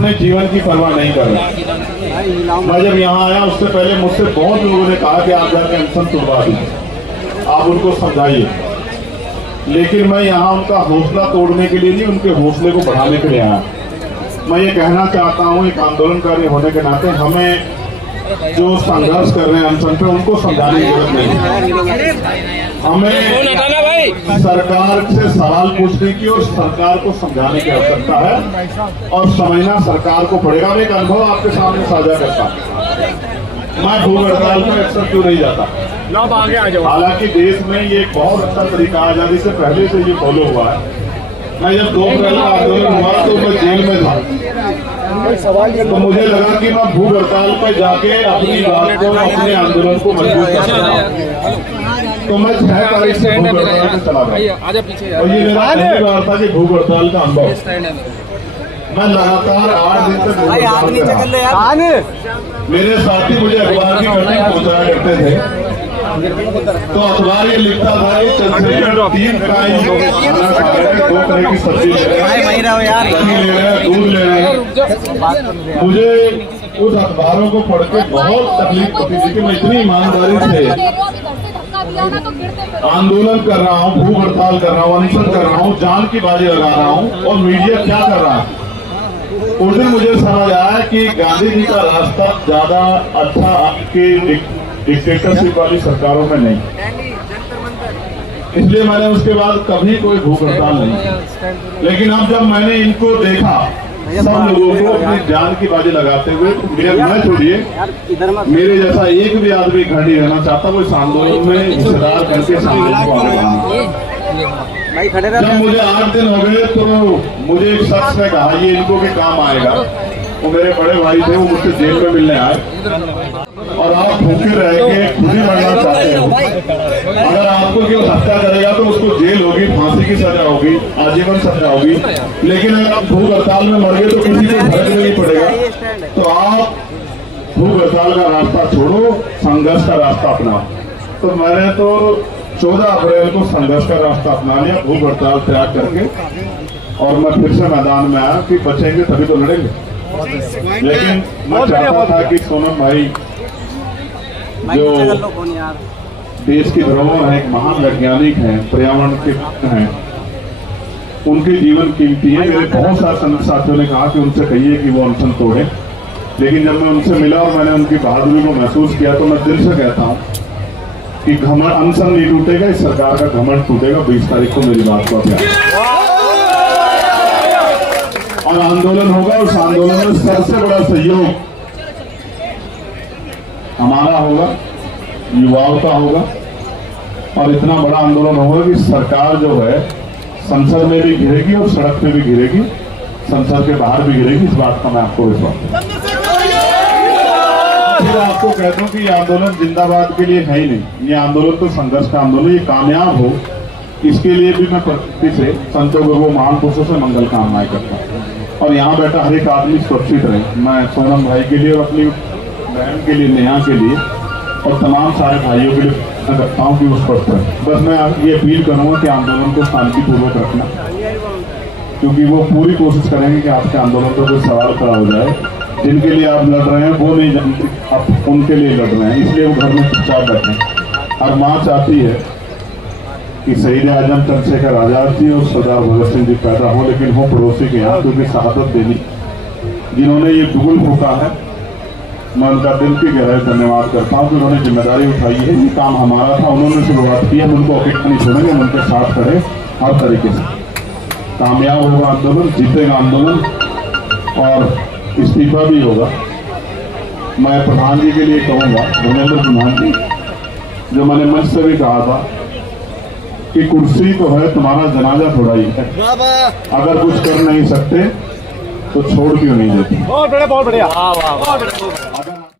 अपने जीवन की परवाह नहीं कर रहे। मैं जब यहाँ आया उससे पहले मुझसे बहुत लोगों ने कहा कि आप जाके अनशन तोड़वा दीजिए, आप उनको समझाइए, लेकिन मैं यहाँ उनका हौसला तोड़ने के लिए नहीं, उनके हौसले को बढ़ाने के लिए आया। मैं ये कहना चाहता हूँ, एक आंदोलनकारी होने के नाते हमें जो संघर्ष कर रहे हैं अनशन पे, उनको समझाने की जरूरत नहीं। हमें सरकार से सवाल पूछने की और सरकार को समझाने की आवश्यकता है और समझना सरकार को पड़ेगा। मैं एक अनुभव आपके सामने साझा करता हूँ। मैं भूख हड़ताल पर अक्सर क्यों नहीं जाता, हालांकि देश में ये एक बहुत अच्छा तरीका आजादी से पहले से ये फॉलो हुआ है। मैं जब 2 अप्रैल का आंदोलन हुआ तो मैं जेल में था, तो मुझे लगा कि मैं भूख हड़ताल पर जाके अपनी बात को, अपने आंदोलन को मजबूत कर सकता हूं। तो मैं 6 तारीख से भूख हड़ताल में चला गया और ये मेरा पहली बार था कि भूख हड़ताल का अनुभव। मैं लगातार 8 दिन तक भूख हड़ताल कर रहा। मेरे साथी मुझे अखबार की कटिंग पहुंचाया करते थे, तो अखबार ये लिखता था कि 3 टाइम 2 तरह की सब्जी ले रहे हैं, दही ले रहे हैं, दूध ले रहे हैं। मुझे उस अखबारों को पढ़ के बहुत तकलीफ होती थी कि मैं इतनी ईमानदारी से आंदोलन कर रहा हूँ, भूख हड़ताल कर रहा हूँ, अनशन कर रहा हूँ, जान की बाजी लगा रहा हूँ, और मीडिया क्या कर रहा है। उस दिन मुझे समझ आया कि गांधी जी का रास्ता ज्यादा अच्छा आपके डिक्टेटरशिप वाली सरकारों में नहीं, इसलिए मैंने उसके बाद कभी कोई भूख हड़ताल नहीं। लेकिन अब जब मैंने इनको देखा, सब लोगों को अपनी जान की बाजी लगाते हुए, मैं छोड़िए, मेरे जैसा एक भी आदमी घर नहीं रहना चाहता वो इस आंदोलन में हिस्सेदार करके सामने को आने। जब मुझे 8 दिन हो गए तो मुझे एक शख्स ने कहा ये इनको भी काम आएगा। वो मेरे बड़े भाई थे, वो मुझसे जेल में मिलने आए, और आप भूखे रह के खुद ही मरना चाहते हो। अगर आपको केवल हत्या करेगा तो उसको जेल होगी, फांसी की सजा होगी, आजीवन सजा होगी, लेकिन अगर आप भूख हड़ताल में मर गए तो किसी को फर्क नहीं पड़ेगा। तो आप भूख हड़ताल का रास्ता छोड़ो, संघर्ष का रास्ता अपनाओ। तो मैंने तो 14 अप्रैल को संघर्ष का रास्ता अपना लिया, भूख हड़ताल त्याग करके, और मैं फिर से मैदान में आया कि बचेंगे तभी तो लड़ेंगे। लेकिन मैं चाहता था कि सोनम भाई जो देश की धरोहर है, एक महान वैज्ञानिक हैं, पर्यावरण के हैं, उनके जीवन कीमती है। मेरे बहुत सारे साथियों ने कहा कि उनसे कहिए कि वो अनशन तोड़े, लेकिन जब मैं उनसे मिला और मैंने उनकी बहादुरी को महसूस किया तो मैं दिल से कहता हूँ कि घमंड, अनशन नहीं टूटेगा, इस सरकार का घमंड टूटेगा। 20 तारीख को मेरी बात को अपना और आंदोलन होगा। उस आंदोलन में सबसे बड़ा सहयोग हमारा होगा, युवाओं का होगा, और इतना बड़ा आंदोलन होगा कि सरकार जो है संसद में भी घिरेगी और सड़क पे भी घिरेगी, संसद के बाहर भी घिरेगी। इस बात का मैं आपको विश्वास फिर आपको कहता हूँ कि ये आंदोलन जिंदाबाद के लिए है ही नहीं, ये आंदोलन तो संघर्ष का आंदोलन, ये कामयाब हो इसके लिए भी मैं प्रकृति से, संतों गुरुओं महान पुरुषों से मंगल कामनाएं करता हूँ। और यहाँ बैठा हर एक आदमी सुरक्षित रहे। मैं सोनम भाई के लिए और अपनी बहन के लिए, नेहा के लिए और तमाम सारे भाइयों के लिए मैं करता हूँ कि वो स्वस्थ रहे। बस मैं ये अपील करूँगा कि आंदोलन को शांतिपूर्वक रखना, क्योंकि वो पूरी कोशिश करेंगे कि आपके आंदोलन पर कोई सवाल खड़ा हो जाए। जिनके लिए आप लड़ रहे हैं वो नहीं जानते आप उनके लिए लड़ रहे हैं, इसलिए वो घर में चुपचाप बैठे। और माँ चाहती है कि शहीद आजम चंद्रशेखर आजाद जी और सरदार भगत सिंह जी पैदा हो, लेकिन वो पड़ोसी के यहाँ, क्योंकि शहादत देनी जिन्होंने ये बिगुल फूका है, मैं उनका दिल की गहराई धन्यवाद करता हूँ कि उन्होंने जिम्मेदारी उठाई है। ये काम हमारा था, उन्होंने शुरुआत की, हम उनको अकेला नहीं छोड़ेंगे, हम उनके साथ खड़े हर तरीके से। कामयाब होगा आंदोलन, जीतेगा आंदोलन, और इस्तीफा भी होगा। मैं प्रधान जी के लिए कहूँगा, धर्मेंद्र प्रधान जी, जो मैंने मंच से भी कहा था कि कुर्सी तो है, तुम्हारा जनाजा थोड़ा ही है, अगर कुछ कर नहीं सकते तो छोड़ क्यों नहीं देते। बहुत बढ़िया।